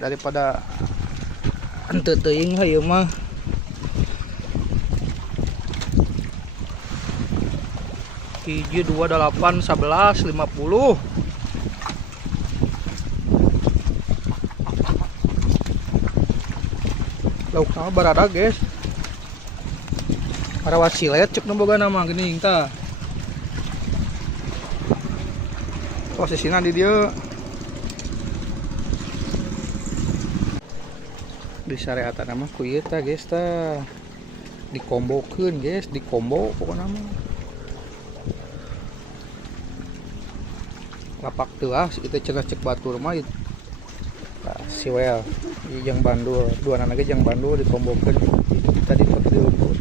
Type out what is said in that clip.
daripada henteu teuing ieu mah. Hiji 2 8 11 50. Lauk nama barada guys. Para wasilet cek boga nama geuning tah. Posisina di dieu. Di syariatan nama ku ieu tah guys tah. Dikombokeun guys, dikombo pokona mah. Lapak teuah kita cenah cek batur mah siwel jeung bandul dua nana ge jeung bandul dikombokeun tadi pakai di lumpur.